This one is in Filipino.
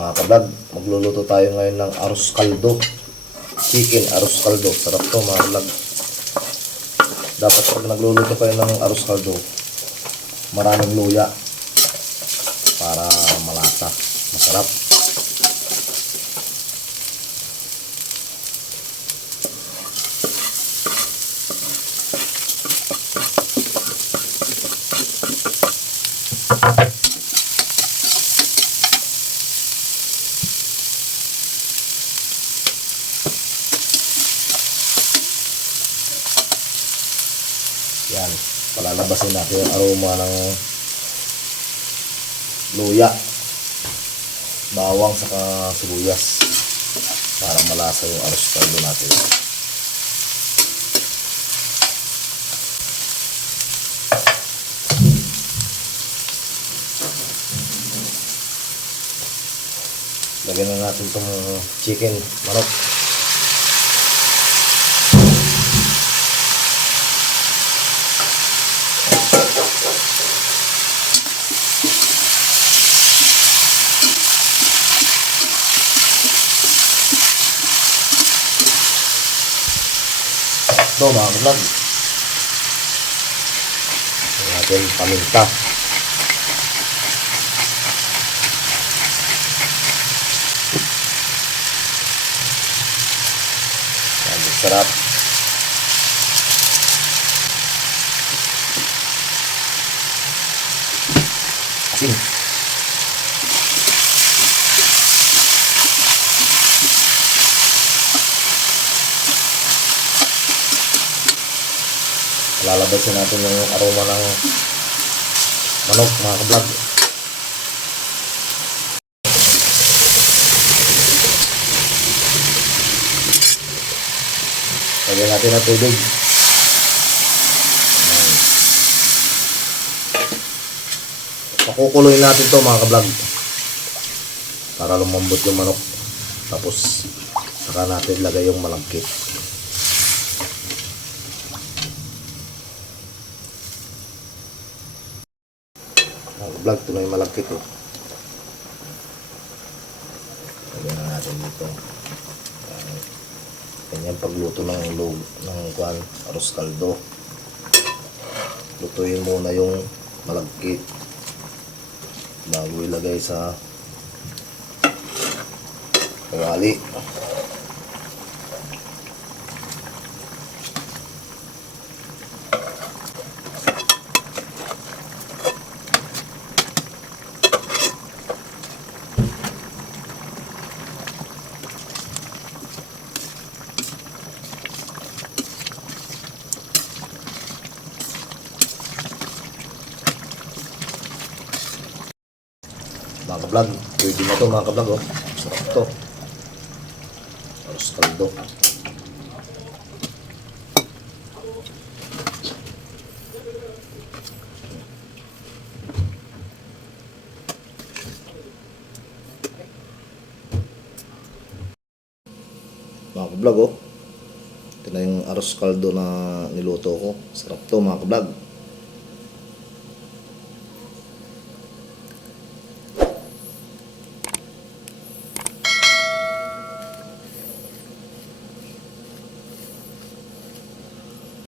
Mga kablog, magluluto tayo ngayon ng arroz caldo. Chicken arroz caldo. Sarap to mga kablog. Dapat pag nagluluto kayo ng arroz caldo, maraming luya para malasa, masarap. Yan, palalabasin natin yung aroma ng luya, bawang saka sibuyas para malasa yung arroz caldo natin. Lagyan na natin itong chicken, manok. Ito mga kablog, lagyan natin paminta. Yan, sarap. Asin. Lalabasin natin yung aroma ng manok mga kablog. Lagyan natin ng tubig. Pakukuloyin natin to mga kablog para lumambot yung manok. Tapos saka natin lagay yung malagkit. Vlog, ito na yung malagkit oh. Lagyan na natin dito. Ganyan pagluto ng arroz caldo. Lutuin muna yung malagkit bago ilagay sa kawali. Mga kablog, pwede na ito mga kablog oh. Sarap ito. Arroz caldo. Mga kablog oh. Ito na yung arroz caldo na niluto ko. Sarap ito mga kablog.